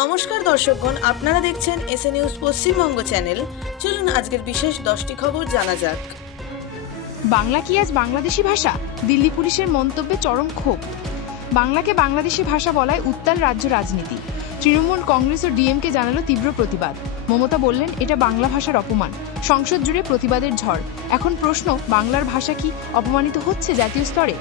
নমস্কার দর্শকগণ, আপনারা দেখছেন এসএ নিউজ পশ্চিমবঙ্গ চ্যানেল। চলুন আজকের বিশেষ 10টি খবর জানা যাক। বাংলা কি আজ বাংলাদেশি ভাষা? দিল্লি পুলিশের মন্তব্যে চরম ক্ষোভ। বাংলাকে বাংলাদেশি ভাষা বলায় উত্তাল রাজ্য রাজনীতি। তৃণমূল, কংগ্রেস ও ডিএমকে জানালো তীব্র প্রতিবাদ। মমতা বললেন, এটা বাংলা ভাষার অপমান। সংসদ জুড়ে প্রতিবাদের ঝড়। এখন প্রশ্ন, বাংলার ভাষা কি অপমানিত হচ্ছে জাতীয় স্তরে?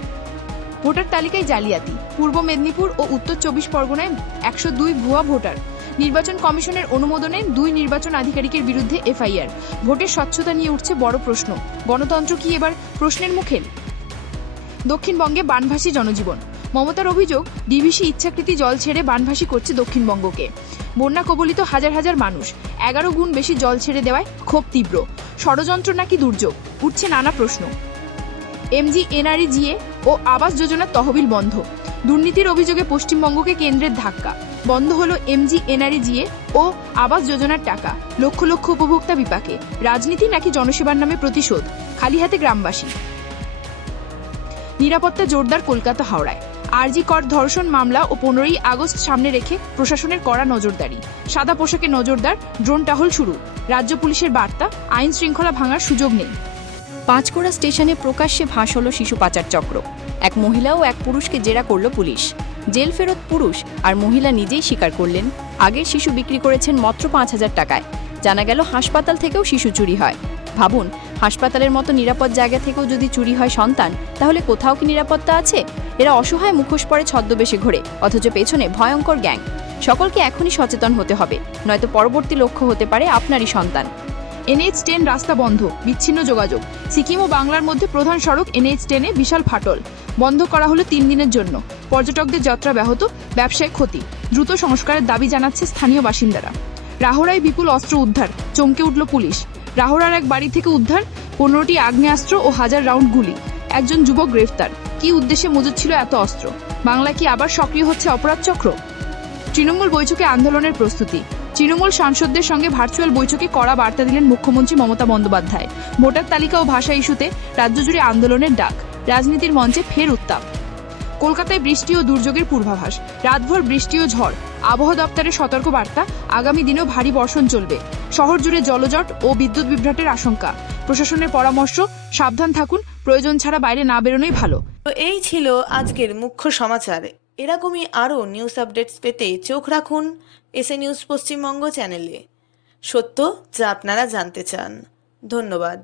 ভোটার তালিকায় জালিয়াতি। পূর্ব মেদিনীপুর ও উত্তর 24 পরগনায় 102 ভুয়া ভোটার। নির্বাচন কমিশনের অনুমোদনে 2 নির্বাচন আধিকারিকের বিরুদ্ধে এফআইআর। ভোটের স্বচ্ছতা নিয়ে উঠছে বড় প্রশ্ন। গণতন্ত্র কি এবার প্রশ্নের মুখে? দক্ষিণবঙ্গে বানভাসী জনজীবন। মমতার অভিযোগ, ডিভিসি ইচ্ছাকৃতি জল ছেড়ে বানভাসী করছে দক্ষিণবঙ্গকে। বন্যা কবলিত হাজার হাজার মানুষ। 11 গুণ বেশি জল ছেড়ে দেওয়ায় ক্ষোভ তীব্র। ষড়যন্ত্র নাকি দুর্যোগ? উঠছে নানা প্রশ্ন। এমজিএনআরইজিএ ও আবাস যোজনার তহবিল বন্ধ। দুর্নীতির অভিযোগে পশ্চিমবঙ্গকে কেন্দ্রের ধাক্কা। বন্ধ হলো এমজিএনআরইজিএ ও আবাস যোজনার টাকা। লক্ষ লক্ষ উপভোক্তা বিপাকে। রাজনীতি নাকি জনসেবার নামে প্রতিশোধ? খালি হাতে গ্রামবাসী। নিরাপত্তা জোরদার কলকাতা হাওড়ায়। আরজি কর ধর্ষণ মামলা ও 15ই আগস্ট সামনে রেখে প্রশাসনের কড়া নজরদারি। সাদা পোশাকে নজরদার, ড্রোন টহল শুরু। রাজ্য পুলিশের বার্তা, আইন শৃঙ্খলা ভাঙার সুযোগ নেই। পাঁচকোড়া স্টেশনে প্রকাশ্যে ফাঁস হলো শিশু পাচার চক্র। এক মহিলা ও এক পুরুষকে জেরা করল পুলিশ। জেল ফেরত পুরুষ আর মহিলা নিজেই স্বীকার করলেন, আগের শিশু বিক্রি করেছেন মাত্র 5,000 টাকায়। জানা গেল হাসপাতাল থেকেও শিশু চুরি হয়। ভাবুন, হাসপাতালের মতো নিরাপদ জায়গা থেকেও যদি চুরি হয় সন্তান, তাহলে কোথাও কি নিরাপত্তা আছে? এরা অসহায় মুখোশ পরে ছদ্মবেশে ঘোরে, অথচ পেছনে ভয়ঙ্কর গ্যাং। সকলকে এখনই সচেতন হতে হবে, নয়তো পরবর্তী লক্ষ্য হতে পারে আপনারই সন্তান। NH10 রাস্তা বন্ধ, বিচ্ছিন্ন যোগাযোগ। সিকিম ও বাংলার মধ্যে প্রধান সড়ক NH10-এ বিশাল ফাটল। বন্ধ করা হলো 3 দিনের জন্য। পর্যটকদের যাত্রা ব্যাহত, ব্যবসায় ক্ষতি। দ্রুত সংস্কারের দাবি জানাচ্ছে স্থানীয় বাসিন্দারা। রাহড়ায় বিপুল অস্ত্র উদ্ধার, চমকে উঠল পুলিশ। রাহড়ার এক বাড়ি থেকে উদ্ধার 15টি আগ্নেয়াস্ত্র ও 1000 রাউন্ড গুলি। একজন যুবক গ্রেফতার। কি উদ্দেশ্যে মজুদ ছিল এত অস্ত্র? বাংলা কি আবার সক্রিয় হচ্ছে অপরাধ চক্র? তৃণমূল বৈঠকে আন্দোলনের প্রস্তুতি। তৃণমূল সাংসদদের সঙ্গে ভার্চুয়াল বৈঠকে কড়া বার্তা দিলেন মুখ্যমন্ত্রী মমতা বন্দ্যোপাধ্যায়। ভোটার তালিকা ও ভাষা ইস্যুতে রাজ্য জুড়ে আন্দোলনের ডাক। রাজনীতির মঞ্চে ফের উত্তাপ। কলকাতায় বৃষ্টি ও দুর্যোগের পূর্বাভাস। রাতভর বৃষ্টি ও ঝড়। আবহাওয়া দপ্তরের সতর্ক বার্তা, আগামী দিনেও ভারী বর্ষণ চলবে। শহর জুড়ে জলজট ও বিদ্যুৎ বিভ্রাটের আশঙ্কা। প্রশাসনের পরামর্শ, সাবধান থাকুন, প্রয়োজন ছাড়া বাইরে না বেরোনোই ভালো। তো এই ছিল আজকের মুখ্য সমাচার। এরকমই আরও নিউজ আপডেটস পেতে চোখ রাখুন এসএ নিউজ পশ্চিমবঙ্গ চ্যানেলে। সত্য যা আপনারা জানতে চান। ধন্যবাদ।